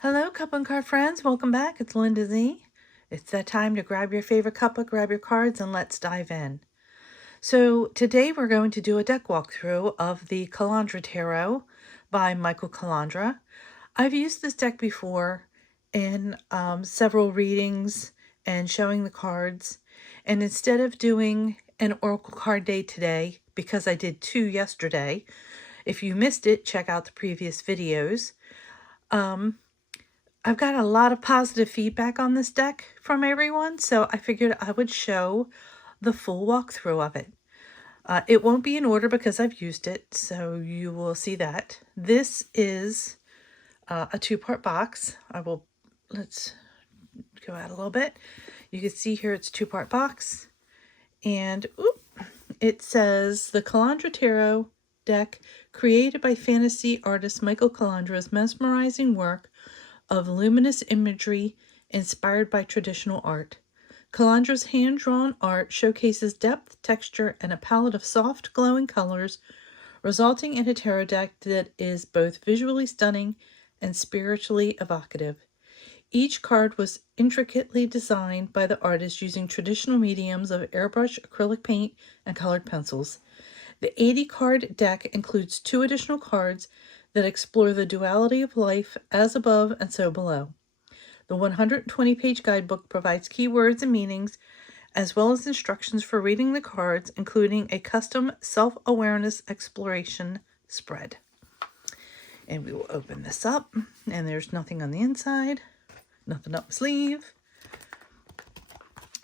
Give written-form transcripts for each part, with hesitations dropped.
Hello, Cup and Card friends. Welcome back. It's Linda Z. It's that time to grab your favorite cuppa, grab your cards, and let's dive in. So today we're going to do a deck walkthrough of the Calandra Tarot by Michael Calandra. I've used this deck before in several readings and showing the cards. And instead of doing an Oracle card day today, because I did two yesterday, if you missed it, check out the previous videos. I've got a lot of positive feedback on this deck from everyone, so I figured I would show the full walkthrough of it. It won't be in order because I've used it, so you will see that. This is a two-part box. Let's go out a little bit. You can see here it's a two-part box, and it says the Calandra Tarot deck, created by fantasy artist Michael Calandra's mesmerizing work of luminous imagery inspired by traditional art. Calandra's hand-drawn art showcases depth, texture, and a palette of soft, glowing colors, resulting in a tarot deck that is both visually stunning and spiritually evocative. Each card was intricately designed by the artist using traditional mediums of airbrush, acrylic paint, and colored pencils. The 80-card deck includes 2 additional cards that explore the duality of life as above and so below. The 120-page guidebook provides keywords and meanings, as well as instructions for reading the cards, including a custom self-awareness exploration spread. And we will open this up, and there's nothing on the inside, nothing up the sleeve.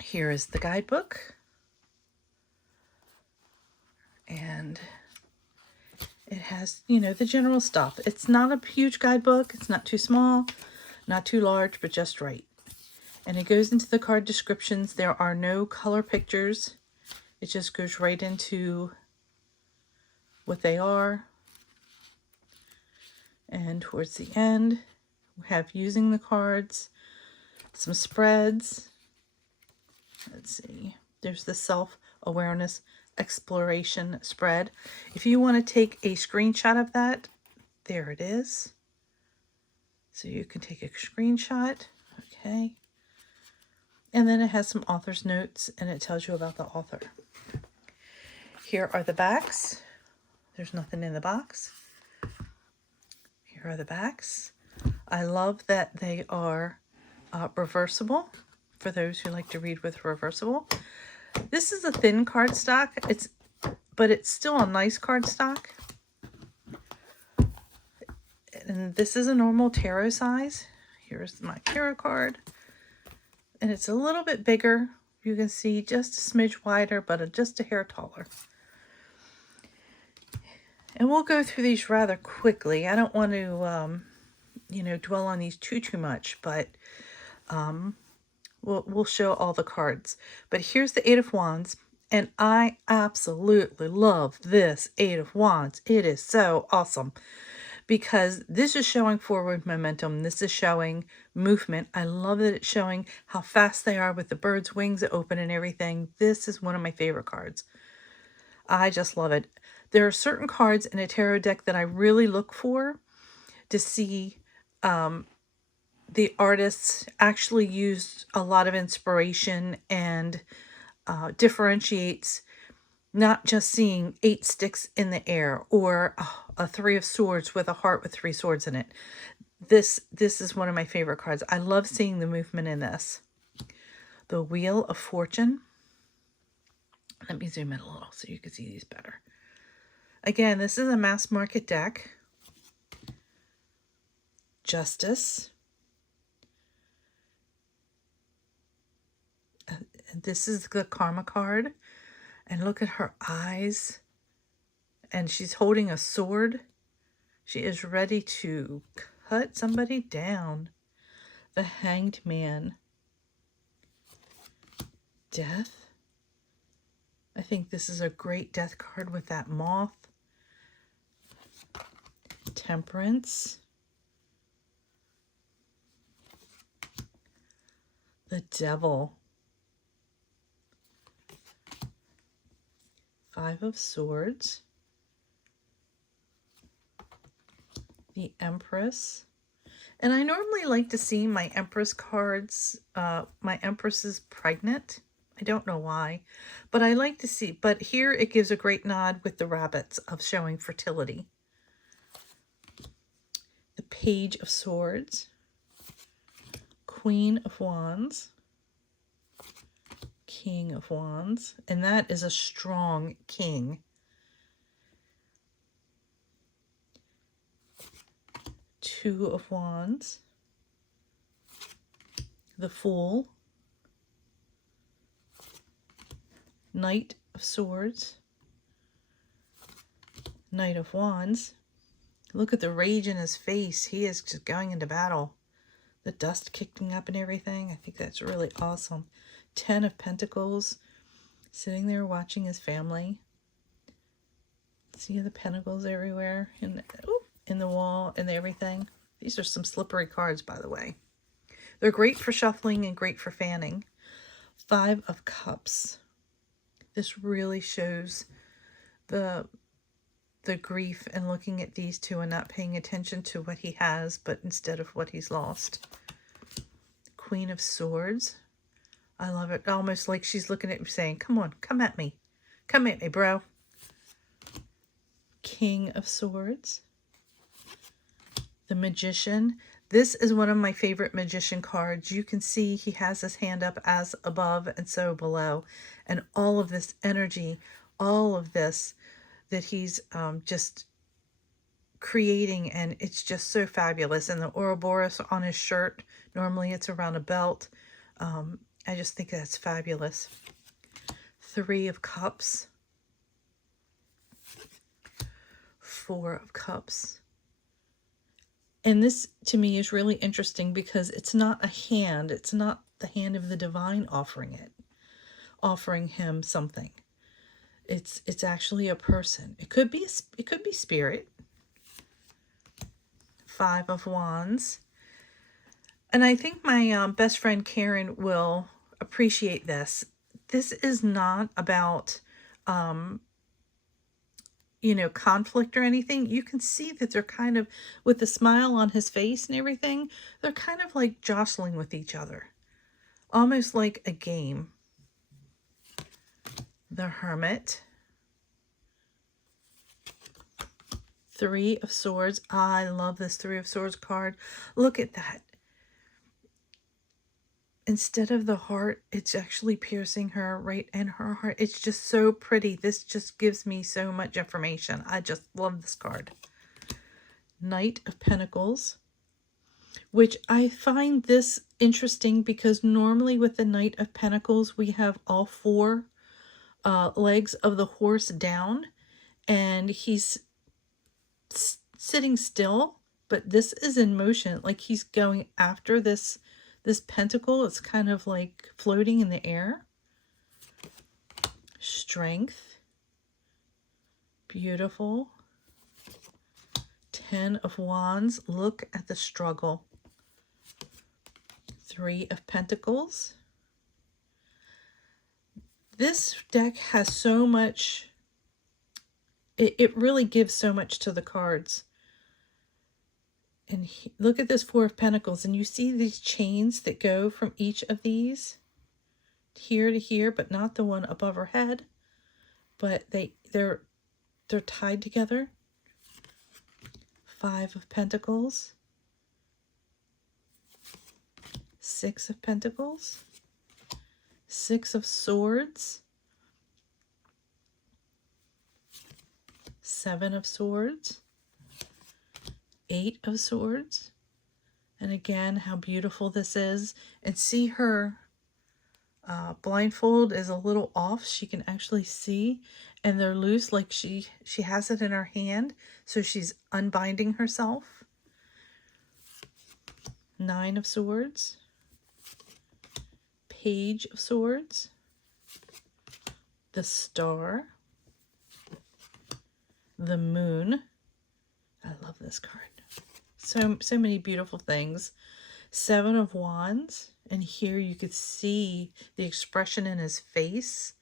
Here is the guidebook. And it has, the general stuff. It's not a huge guidebook. It's not too small, not too large, but just right. And it goes into the card descriptions. There are no color pictures. It just goes right into what they are. And towards the end, we have using the cards, some spreads. Let's see. There's the self-awareness exploration spread. If you want to take a screenshot of that, there it is. So you can take a screenshot. Okay. And then it has some author's notes, and it tells you about the author. Here are the backs. There's nothing in the box. Here are the backs. I love that they are reversible, for those who like to read with reversible. This is a thin cardstock, but it's still a nice cardstock. And this is a normal tarot size. Here's my tarot card. And it's a little bit bigger. You can see just a smidge wider, but just a hair taller. And we'll go through these rather quickly. I don't want to, dwell on these too much, but we'll show all the cards. But here's the Eight of Wands, and I absolutely love this Eight of Wands. It is so awesome because this is showing forward momentum. This is showing movement. I love that it's showing how fast they are with the bird's wings open and everything. This is one of my favorite cards. I just love it. There are certain cards in a tarot deck that I really look for to see the artists actually use a lot of inspiration and differentiates not just seeing 8 sticks in the air or a 3 of swords with a heart with 3 swords in it. This is one of my favorite cards. I love seeing the movement in this. The Wheel of Fortune. Let me zoom in a little so you can see these better. Again, this is a mass market deck. Justice. This is the Karma card. And look at her eyes. And she's holding a sword. She is ready to cut somebody down. The Hanged Man. Death. I think this is a great death card with that moth. Temperance. The Devil. 5 of Swords. The Empress. And I normally like to see my Empress cards. My Empress is pregnant. I don't know why, but I like to see. But here it gives a great nod with the rabbits of showing fertility. The Page of Swords. Queen of Wands. King of Wands. And that is a strong king. Two of Wands. The Fool. Knight of Swords. Knight of Wands. Look at the rage in his face. He is just going into battle. The dust kicking up and everything. I think that's really awesome. 10 of Pentacles. Sitting there watching his family. See the pentacles everywhere in the wall and everything. These are some slippery cards, by the way. They're great for shuffling and great for fanning. 5 of Cups. This really shows the grief and looking at these two and not paying attention to what he has, but instead of what he's lost. Queen of Swords. I love it. Almost like she's looking at me saying, come on, come at me. Come at me, bro. King of Swords. The Magician. This is one of my favorite Magician cards. You can see he has his hand up as above and so below. And all of this energy, all of this that he's just creating, and it's just so fabulous. And the Ouroboros on his shirt, normally it's around a belt. I just think that's fabulous. 3 of Cups. 4 of Cups. And this, to me, is really interesting because it's not a hand. It's not the hand of the divine offering him something. It's actually a person. It could be spirit. 5 of Wands. And I think my best friend Karen will appreciate this. This is not about conflict or anything. You can see that they're kind of, with the smile on his face and everything, they're kind of like jostling with each other. Almost like a game. The Hermit. 3 of Swords. I love this 3 of Swords card. Look at that. Instead of the heart, it's actually piercing her right in her heart. It's just so pretty. This just gives me so much information. I just love this card. Knight of Pentacles, which I find this interesting because normally with the Knight of Pentacles, we have all 4 legs of the horse down, and he's sitting still, but this is in motion. Like he's going after this pentacle. It's kind of like floating in the air. Strength. Beautiful. 10 of Wands. Look at the struggle. 3 of Pentacles. This deck has so much. It really gives so much to the cards. And look at this 4 of Pentacles, and you see these chains that go from each of these here to here, but not the one above her head, but they're tied together. 5 of Pentacles. 6 of Pentacles. 6 of Swords. 7 of Swords. 8 of Swords. And again, how beautiful this is. And see her blindfold is a little off. She can actually see, and they're loose, like she has it in her hand, so she's unbinding herself. 9 of Swords. Page of Swords. The Star. The Moon. I love this card. So many beautiful things. 7 of Wands. And here you could see the expression in his face.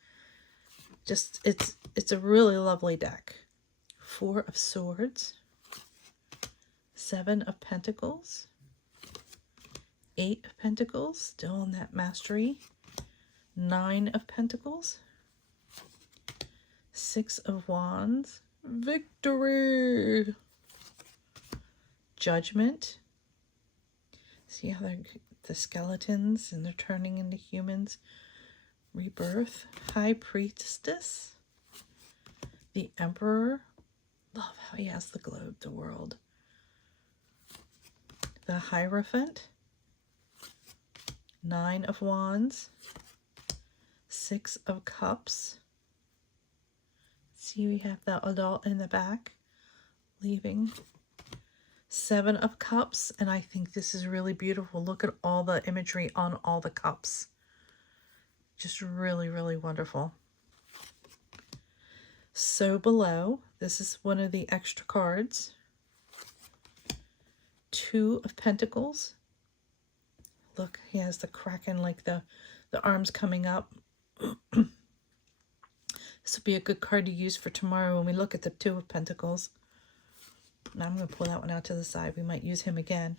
Just, it's a really lovely deck. 4 of Swords. 7 of Pentacles. Eight of Pentacles, still on that mastery. Nine of Pentacles. Six of Wands. Victory. Judgment. See how they're the skeletons and they're turning into humans. Rebirth. High Priestess. The Emperor. Love how he has the globe, the world. The Hierophant. Nine of Wands. Six of Cups. See, we have the adult in the back leaving. Seven of Cups, and I think this is really beautiful. Look at all the imagery on all the cups. Just really, really wonderful. So below, this is one of the extra cards. Two of Pentacles. Look, he has the kraken, like the arms coming up. This will be a good card to use for tomorrow when we look at the Two of Pentacles. Now I'm going to pull that one out to the side. We might use him again.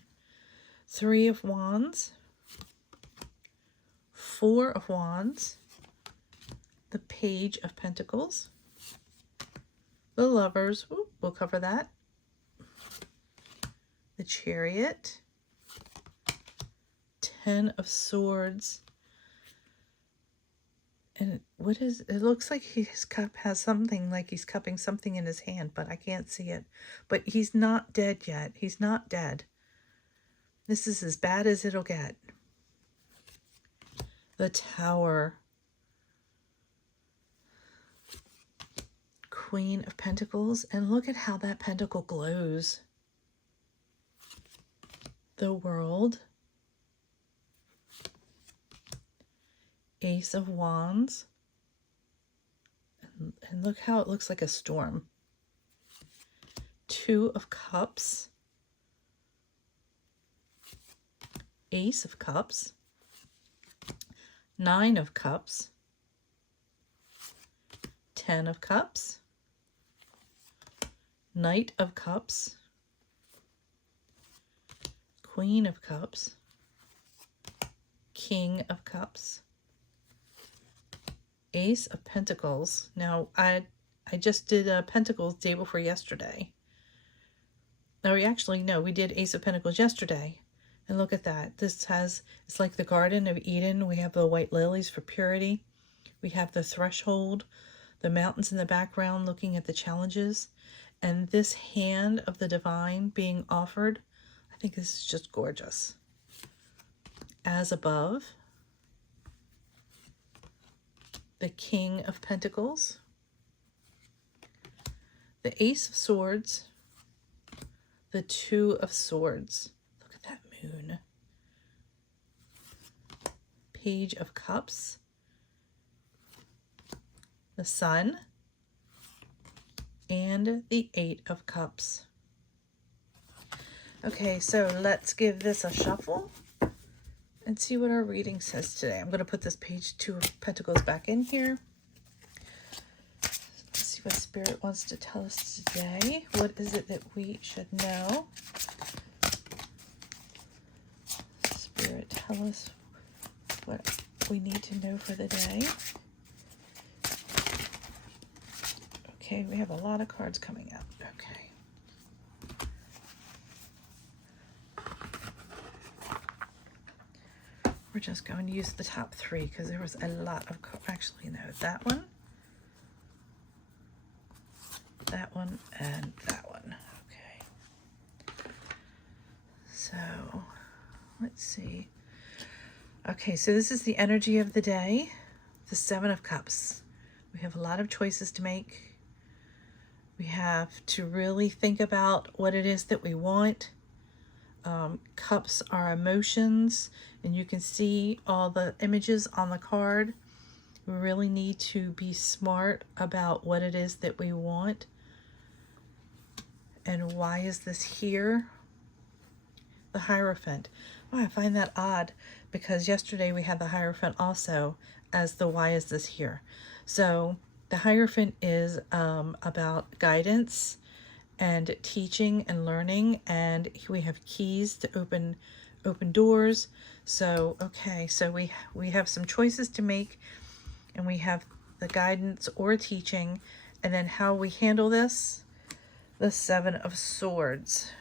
Three of Wands. Four of Wands. The Page of Pentacles. The Lovers. Ooh, we'll cover that. The Chariot. Ten of Swords. And what is, it looks like his cup has something, like he's cupping something in his hand, but I can't see it. But he's not dead yet. He's not dead. This is as bad as it'll get. The Tower. Queen of Pentacles. And look at how that pentacle glows. The World. Ace of Wands. And look how it looks like a storm. Two of Cups. Ace of Cups. Nine of Cups. Ten of Cups. Knight of Cups. Queen of Cups. King of Cups. Ace of Pentacles. Now, I just did Pentacles day before yesterday. No, we did Ace of Pentacles yesterday. And look at that. This has, it's like the Garden of Eden. We have the white lilies for purity. We have the threshold, the mountains in the background looking at the challenges. And this hand of the divine being offered. I think this is just gorgeous. As above. The King of Pentacles, the Ace of Swords, the Two of Swords. Look at that moon. Page of Cups, the Sun, and the Eight of Cups. Okay, so let's give this a shuffle and see what our reading says today. I'm going to put this page Two of Pentacles back in here. Let's see what Spirit wants to tell us today. What is it that we should know? Spirit, tell us what we need to know for the day. Okay, we have a lot of cards coming up. Okay. We're just going to use the top three because there was a lot of, actually no, that one, and that one. Okay. So let's see. Okay, so this is the energy of the day, the Seven of Cups. We have a lot of choices to make. We have to really think about what it is that we want. Cups are emotions, and you can see all the images on the card. We really need to be smart about what it is that we want and why is this here. The Hierophant. Oh, I find that odd because yesterday we had the Hierophant also as the why is this here. So the Hierophant is about guidance and teaching and learning, and we have keys to open open doors. So, okay, so we have some choices to make, and we have the guidance or teaching, and then how we handle this, the Seven of Swords.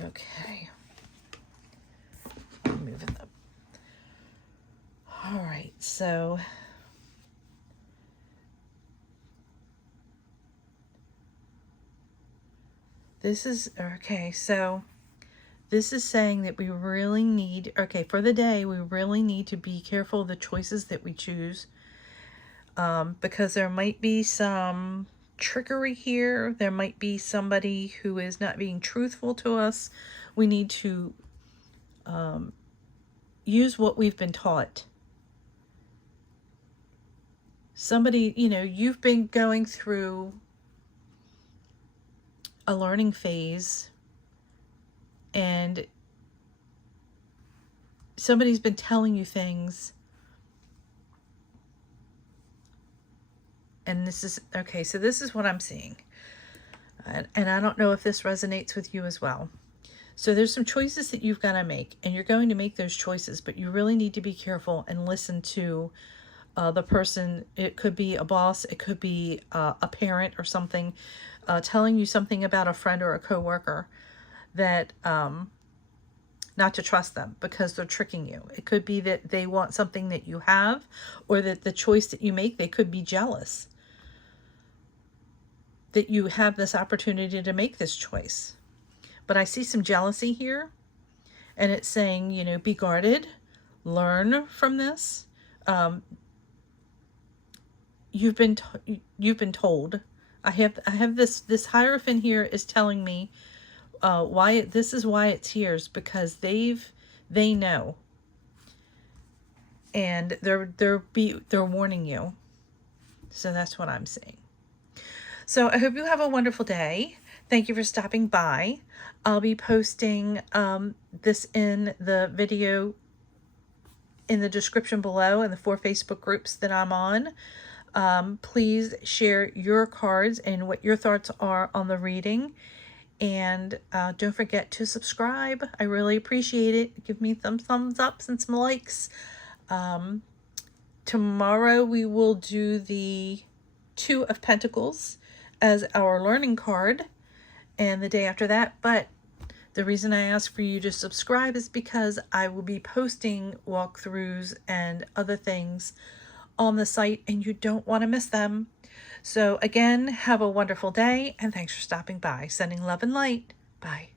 Okay. Move it up. All right, so this is, okay, so this is saying that we really need, okay, for the day, we really need to be careful of the choices that we choose, because there might be some trickery here. There might be somebody who is not being truthful to us. We need to use what we've been taught. Somebody, you know, you've been going through a learning phase, and somebody's been telling you things, and this is, okay, so this is what I'm seeing. And I don't know if this resonates with you as well. So there's some choices that you've got to make, and you're going to make those choices, but you really need to be careful and listen to the person. It could be a boss, it could be a parent or something, telling you something about a friend or a coworker, that not to trust them because they're tricking you. It could be that they want something that you have, or that the choice that you make, they could be jealous that you have this opportunity to make this choice. But I see some jealousy here, and it's saying, you know, be guarded, learn from this. You've been told. I have this Hierophant here is telling me why this is why it's here, is because they know, and they're warning you. So that's what I'm seeing. So I hope you have a wonderful day. Thank you for stopping by. I'll be posting this in the video in the description below, in the 4 Facebook groups that I'm on. Please share your cards and what your thoughts are on the reading. And don't forget to subscribe. I really appreciate it. Give me some thumbs ups and some likes. Tomorrow we will do the 2 of Pentacles as our learning card, and the day after that. But the reason I ask for you to subscribe is because I will be posting walkthroughs and other things on the site, and you don't want to miss them. So again, have a wonderful day, and thanks for stopping by. Sending love and light. Bye.